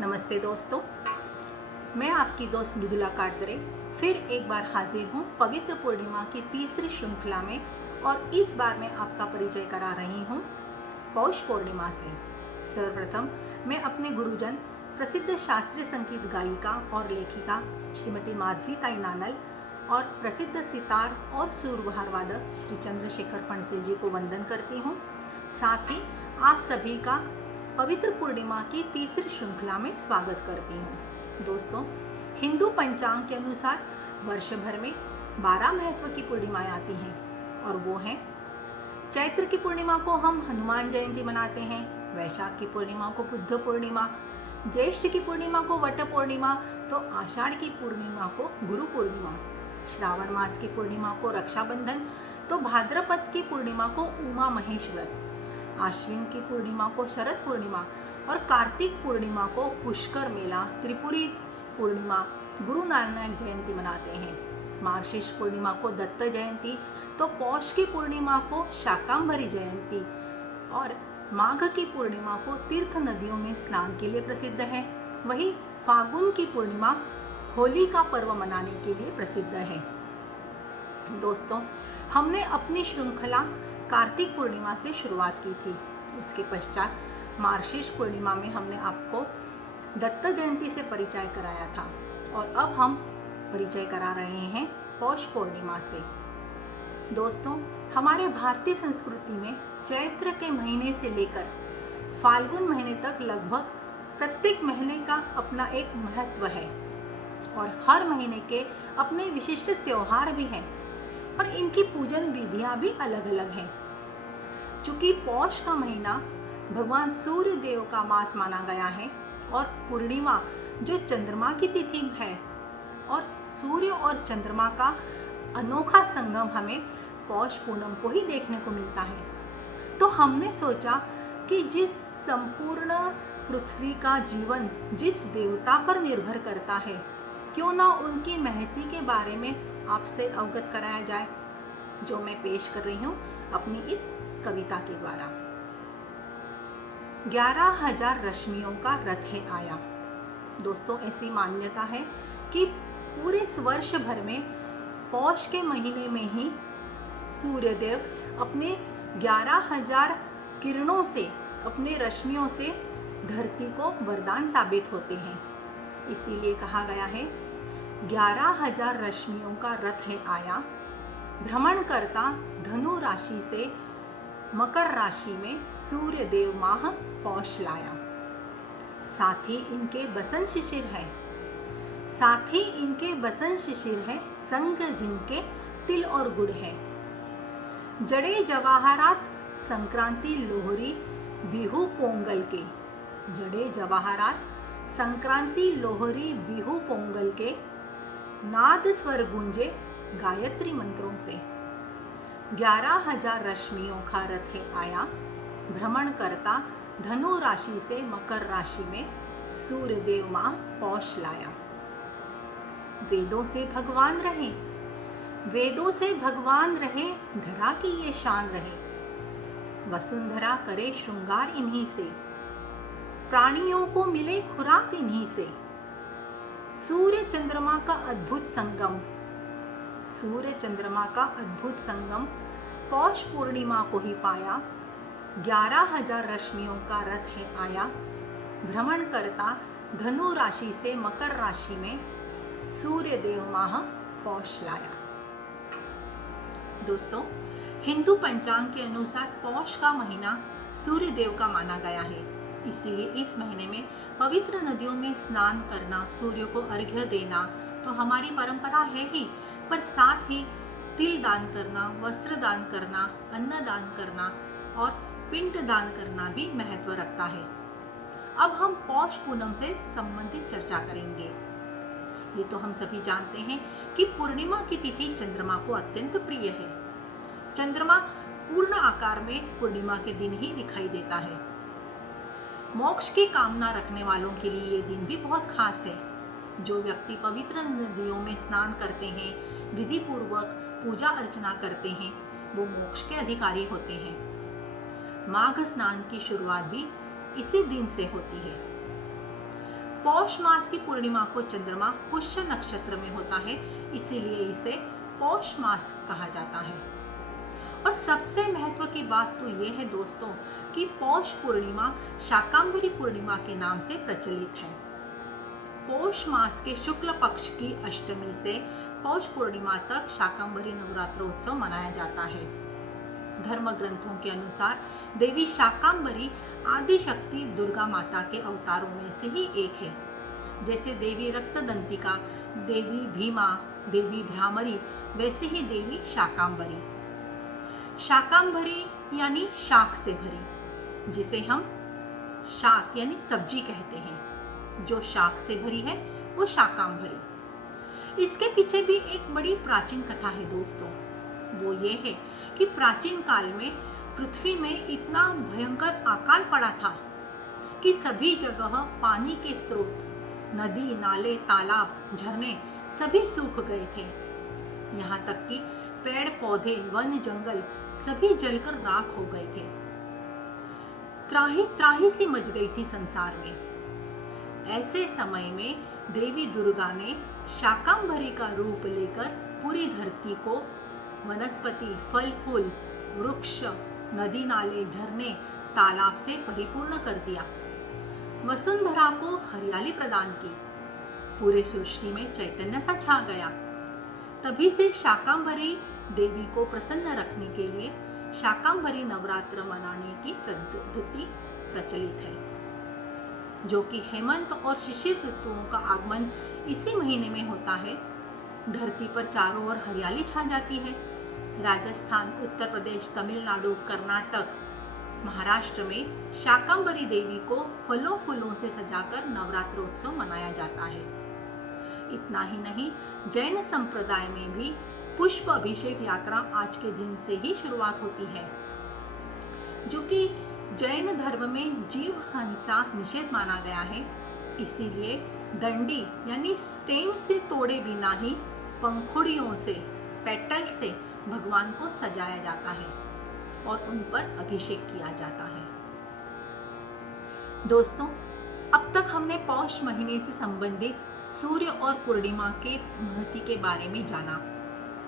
नमस्ते दोस्तों, मैं आपकी दोस्त मृदुला काटदरे फिर एक बार हाजिर हूँ पवित्र पूर्णिमा की तीसरी श्रृंखला में। और इस बार मैं आपका परिचय करा रही हूँ पौष पूर्णिमा से। सर्वप्रथम मैं अपने गुरुजन प्रसिद्ध शास्त्रीय संगीत गायिका और लेखिका श्रीमती माधवी ताई नानल और प्रसिद्ध सितार और सूरबहार वादक श्री चंद्रशेखर फणसे जी को वंदन करती हूँ। साथ ही आप सभी का पवित्र पूर्णिमा की तीसरी श्रृंखला में स्वागत करती हूँ। दोस्तों, हिंदू पंचांग के अनुसार वर्ष भर में 12 महत्व की पूर्णिमाएं आती हैं और वो हैं चैत्र की पूर्णिमा को हम हनुमान जयंती मनाते हैं, वैशाख की पूर्णिमा को बुद्ध पूर्णिमा, ज्येष्ठ की पूर्णिमा को वट पूर्णिमा, तो आषाढ़ की पूर्णिमा को गुरु पूर्णिमा, श्रावण मास की पूर्णिमा को रक्षाबंधन, तो भाद्रपद की पूर्णिमा को उमा महेश व्रत, आश्विन की पूर्णिमा को शरद पूर्णिमा और कार्तिक पूर्णिमा को पुष्कर मेला, त्रिपुरी पूर्णिमा, गुरु नानक जयंती मनाते हैं। मार्गशीर्ष पूर्णिमा को दत्त जयंती, तो पौष की पूर्णिमा को शाकंभरी जयंती और माघ की पूर्णिमा को तीर्थ नदियों में स्नान के लिए प्रसिद्ध है। वहीं फागुन की पूर्णिमा होली का पर्व मनाने के लिए प्रसिद्ध है। दोस्तों, हमने अपनी श्रृंखला कार्तिक पूर्णिमा से शुरुआत की थी। उसके पश्चात मार्गशीर्ष पूर्णिमा में हमने आपको दत्त जयंती से परिचय कराया था और अब हम परिचय करा रहे हैं पौष पूर्णिमा से। दोस्तों, हमारे भारतीय संस्कृति में चैत्र के महीने से लेकर फाल्गुन महीने तक लगभग प्रत्येक महीने का अपना एक महत्व है और हर महीने के अपने विशिष्ट त्योहार भी हैं और इनकी पूजन विधियां भी अलग अलग हैं। चूंकि पौष का महीना भगवान सूर्य देव का मास माना गया है और पूर्णिमा जो चंद्रमा की तिथि है और सूर्य और चंद्रमा का अनोखा संगम हमें पौष पूनम को ही देखने को मिलता है, तो हमने सोचा कि जिस संपूर्ण पृथ्वी का जीवन जिस देवता पर निर्भर करता है, क्यों ना उनकी महती के बारे में आपसे अवगत कराया जाए, जो मैं पेश कर रही हूँ अपनी इस कविता के द्वारा। 11,000 रश्मियों का रथ है आया। दोस्तों, ऐसी मान्यता है कि पूरे वर्ष भर में पौष के महीने में ही सूर्यदेव अपने 11,000 किरणों से, अपने रश्मियों से धरती को वरदान साबित होते हैं। इसीलिए कहा गया है 11,000 रश्मियों का रथ है आया, भ्रमण करता धनु राशि से मकर राशि में सूर्य देव माह पौष लाया। साथ ही इनके बसंत शिशिर है, साथ ही इनके बसंत शिशिर है, संग जिनके तिल और गुड़ है। जड़े जवाहरात संक्रांति लोहरी बिहू पोंगल के, जड़े जवाहरात संक्रांति लोहरी बिहू पोंगल के, नाद स्वर गूंजे गायत्री मंत्रों से। 11,000 रश्मियों का रथ है आया, भ्रमण करता धनु राशि से मकर राशि में सूर्य देव माह पौष लाया। वेदों से भगवान रहे, वेदों से भगवान रहे, धरा की ये शान रहे। वसुंधरा करे श्रृंगार इन्हीं से, प्राणियों को मिले खुराक इन्हीं से। सूर्य चंद्रमा का अद्भुत संगम, सूर्य चंद्रमा का अद्भुत संगम पौष पूर्णिमा को ही पाया। 11,000 रश्मियों का रथ है आया, भ्रमण करता धनु राशि से मकर राशि में सूर्य देव माह पौष लाया। दोस्तों, हिंदू पंचांग के अनुसार पौष का महीना सूर्य देव का माना गया है। इसीलिए इस महीने में पवित्र नदियों में स्नान करना, सूर्य को अर्घ्य देना तो हमारी परंपरा है ही, पर साथ ही तिल दान करना, वस्त्र दान करना, अन्न दान करना और पिंड दान करना भी महत्व रखता है। अब हम पौष पूनम से संबंधित चर्चा करेंगे। ये तो हम सभी जानते हैं कि पूर्णिमा की तिथि चंद्रमा को अत्यंत प्रिय है। चंद्रमा पूर्ण आकार में पूर्णिमा के दिन ही दिखाई देता है। मोक्ष की कामना रखने वालों के लिए ये दिन भी बहुत खास है। जो व्यक्ति पवित्र नदियों में स्नान करते हैं, विधि पूर्वक पूजा अर्चना करते हैं, वो मोक्ष के अधिकारी होते हैं। माघ स्नान की शुरुआत भी इसी दिन से होती है। पौष मास की पूर्णिमा को चंद्रमा पुष्य नक्षत्र में होता है, इसीलिए इसे पौष मास कहा जाता है। और सबसे महत्व की बात तो ये है दोस्तों कि पौष पूर्णिमा शाकंभरी पूर्णिमा के नाम से प्रचलित है। पौष मास के शुक्ल पक्ष की अष्टमी से पौष पूर्णिमा तक शाकंभरी नवरात्रोत्सव मनाया जाता है। धर्म ग्रंथों के अनुसार देवी शाकंभरी आदि शक्ति दुर्गा माता के अवतारों में से ही एक है। जैसे देवी रक्तदंतिका, देवी भीमा, देवी भ्रामरी, वैसे ही देवी शाकंभरी। शाकंभरी यानी शाक से भरी, जिसे हम शाक यानी सब्जी कहते हैं। जो शाक से भरी है वो शाकंभरी। इसके पीछे भी एक बड़ी प्राचीन कथा है दोस्तों। वो ये है कि प्राचीन काल में पृथ्वी में इतना भयंकर अकाल पड़ा था कि सभी जगह पानी के स्रोत, नदी, नाले, तालाब, झरने सभी सूख गए थे। यहाँ तक कि पेड़ पौधे, वन, जंगल सभी जलकर राख हो गए थे। त्राही त्राही सी मच गई थी संसार में। ऐसे समय में देवी दुर्गा ने शाकंभरी का रूप लेकर पूरी धरती को वनस्पति, फल फूल, वृक्ष, नदी नाले, झरने, तालाब से परिपूर्ण कर दिया। वसुंधरा को हरियाली प्रदान की। पूरे सृष्टि में चैतन्य सा छा गया। तभी से शाकंभरी देवी को प्रसन्न रखने के लिए शाकंभरी नवरात्र मनाने की पद्धति प्रचलित है, जो कि हेमंत और शिशिर ऋतुओं का आगमन इसी महीने में होता है। धरती पर चारों ओर हरियाली छा जाती है। राजस्थान, उत्तर प्रदेश, तमिलनाडु, कर्नाटक, महाराष्ट्र में शाकंभरी देवी को फलों फूलों से सजाकर नवरात्रोत्सव मनाया जाता है। इतना ही नहीं, जैन संप्रदाय में भी पुष्प अभिषेक यात्रा आज के दिन से ही शुरुआत होती है, जो कि जैन धर्म में जीव हिंसा निषेध माना गया है। इसीलिए दंडी यानी स्टेम से तोड़े बिना ही पंखुड़ियों से, पेटल से भगवान को सजाया जाता है और उन पर अभिषेक किया जाता है। दोस्तों, अब तक हमने पौष महीने से संबंधित सूर्य और पूर्णिमा के महत्व के बारे में जाना।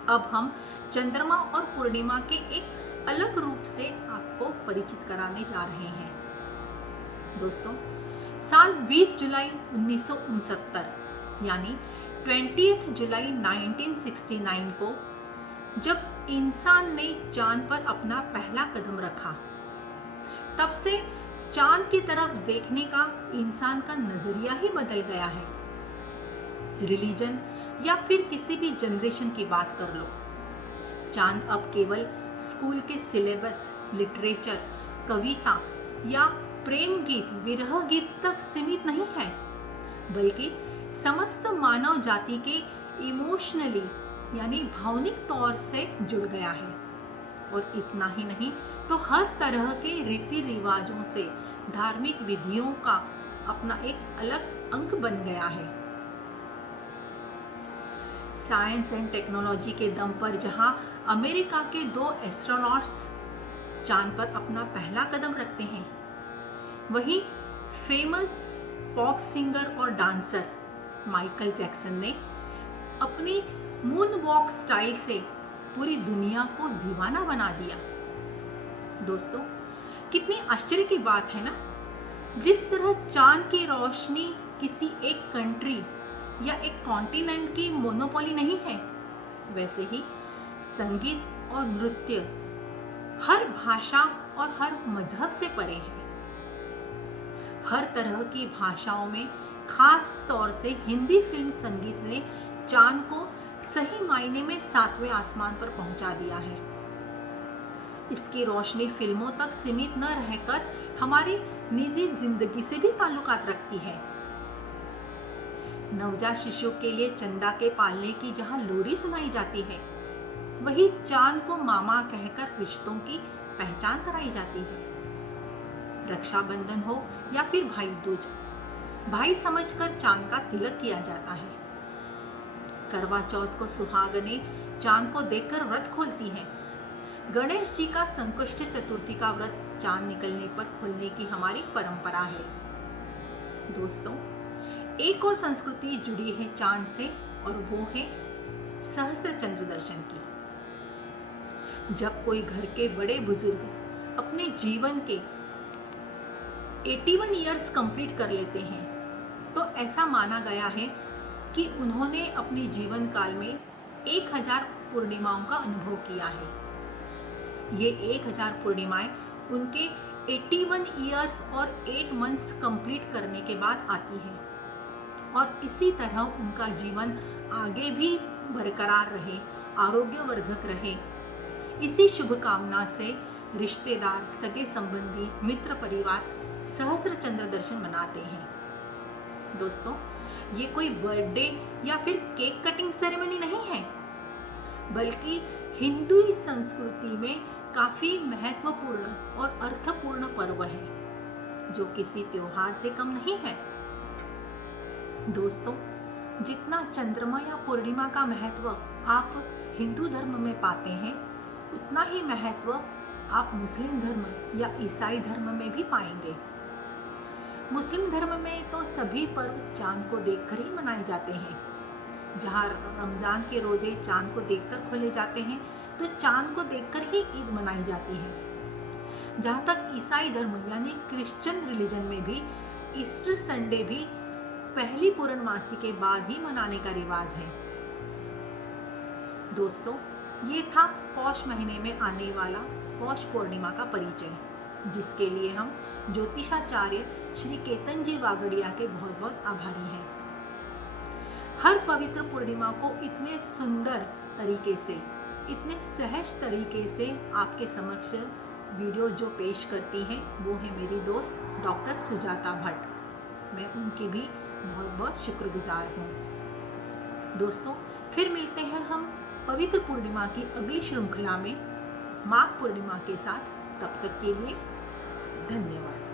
अब हम चंद्रमा और पूर्णिमा के एक अलग रूप से आपको परिचित कराने जा रहे हैं। दोस्तों, साल 20 जुलाई 1969 यानी 20 जुलाई 1969 को जब इंसान ने चांद पर अपना पहला कदम रखा, तब से चांद की तरफ देखने का इंसान का नजरिया ही बदल गया है। रिलीजन या फिर किसी भी जनरेशन की बात कर लो, चांद अब केवल स्कूल के सिलेबस, लिटरेचर, कविता या प्रेम गीत, विरह गीत तक सीमित नहीं है, बल्कि समस्त मानव जाति के इमोशनली यानी भावनिक तौर से जुड़ गया है। और इतना ही नहीं तो हर तरह के रीति रिवाजों से, धार्मिक विधियों का अपना एक अलग अंग बन गया है। साइंस एंड टेक्नोलॉजी के दम पर जहां अमेरिका के 2 एस्ट्रोनॉट्स चांद पर अपना पहला कदम रखते हैं, वहीं फेमस पॉप सिंगर और डांसर माइकल जैक्सन ने अपनी मून वॉक स्टाइल से पूरी दुनिया को दीवाना बना दिया। दोस्तों, कितनी आश्चर्य की बात है ना। जिस तरह चांद की रोशनी किसी एक कंट्री या एक कॉन्टिनेंट की मोनोपोली नहीं है, वैसे ही संगीत और नृत्य हर भाषा और हर मजहब से परे है। हर तरह की भाषाओं में, खास तौर से हिंदी फिल्म संगीत ने चांद को सही मायने में 7वें आसमान पर पहुंचा दिया है। इसकी रोशनी फिल्मों तक सीमित न रहकर हमारी निजी जिंदगी से भी ताल्लुकात रखती है। नवजात शिशु के लिए चंदा के पालने की जहां लोरी सुनाई जाती है, वही चांद को मामा कहकर रिश्तों की पहचान कराई जाती है। रक्षाबंधन हो या फिर भाई दूज, भाई समझकर चांद का तिलक किया जाता है। करवा चौथ को सुहागने चांद को देखकर व्रत खोलती हैं। गणेश जी का संकष्ट चतुर्थी का व्रत चांद निकलने पर खोलने की हमारी परंपरा है। दोस्तों, एक और संस्कृति जुड़ी है चांद से और वो है सहस्त्र चंद्र दर्शन की। जब कोई घर के बड़े बुजुर्ग अपने जीवन के 81 ईयर्स कंप्लीट कर लेते हैं तो ऐसा माना गया है कि उन्होंने अपने जीवन काल में 1000 पूर्णिमाओं का अनुभव किया है। ये 1000 पूर्णिमाएं उनके 81 ईयर्स और 8 मंथ्स कंप्लीट करने के बाद आती हैं और इसी तरह उनका जीवन आगे भी बरकरार रहे, आरोग्यवर्धक रहे। इसी शुभकामना से रिश्तेदार, सगे संबंधी, मित्र परिवार सहस्त्र चंद्र दर्शन मनाते हैं। दोस्तों, ये कोई बर्थडे या फिर केक कटिंग सेरेमनी नहीं है, बल्कि हिंदू संस्कृति में काफी महत्वपूर्ण और अर्थपूर्ण पर्व है जो किसी त्योहार से कम नहीं है। दोस्तों, जितना चंद्रमा या पूर्णिमा का महत्व आप हिंदू धर्म में पाते हैं, उतना ही महत्व आप मुस्लिम धर्म या ईसाई धर्म में भी पाएंगे। मुस्लिम धर्म में तो सभी पर्व चांद को देखकर ही मनाए जाते हैं। जहाँ रमजान के रोजे चांद को देखकर खोले जाते हैं, तो चांद को देखकर ही ईद मनाई जाती है। जहाँ तक ईसाई धर्म यानी क्रिश्चियन रिलीजन में भी ईस्टर संडे भी पहली पूर्णमासी के बाद ही मनाने का रिवाज है। दोस्तों, ये था पौष महीने में आने वाला पौष पूर्णिमा का परिचय, जिसके लिए हम ज्योतिषाचार्य श्री केतन जी वागड़िया के बहुत बहुत आभारी हैं। हर पवित्र पूर्णिमा को इतने सुंदर तरीके से, इतने सहज तरीके से आपके समक्ष वीडियो जो पेश करती हैं वो है मेरी दोस्त डॉक्टर सुजाता भट्ट। मैं उनकी भी बहुत बहुत शुक्रगुजार हूँ। दोस्तों, फिर मिलते हैं हम पवित्र पूर्णिमा की अगली श्रृंखला में माघ पूर्णिमा के साथ। तब तक के लिए धन्यवाद।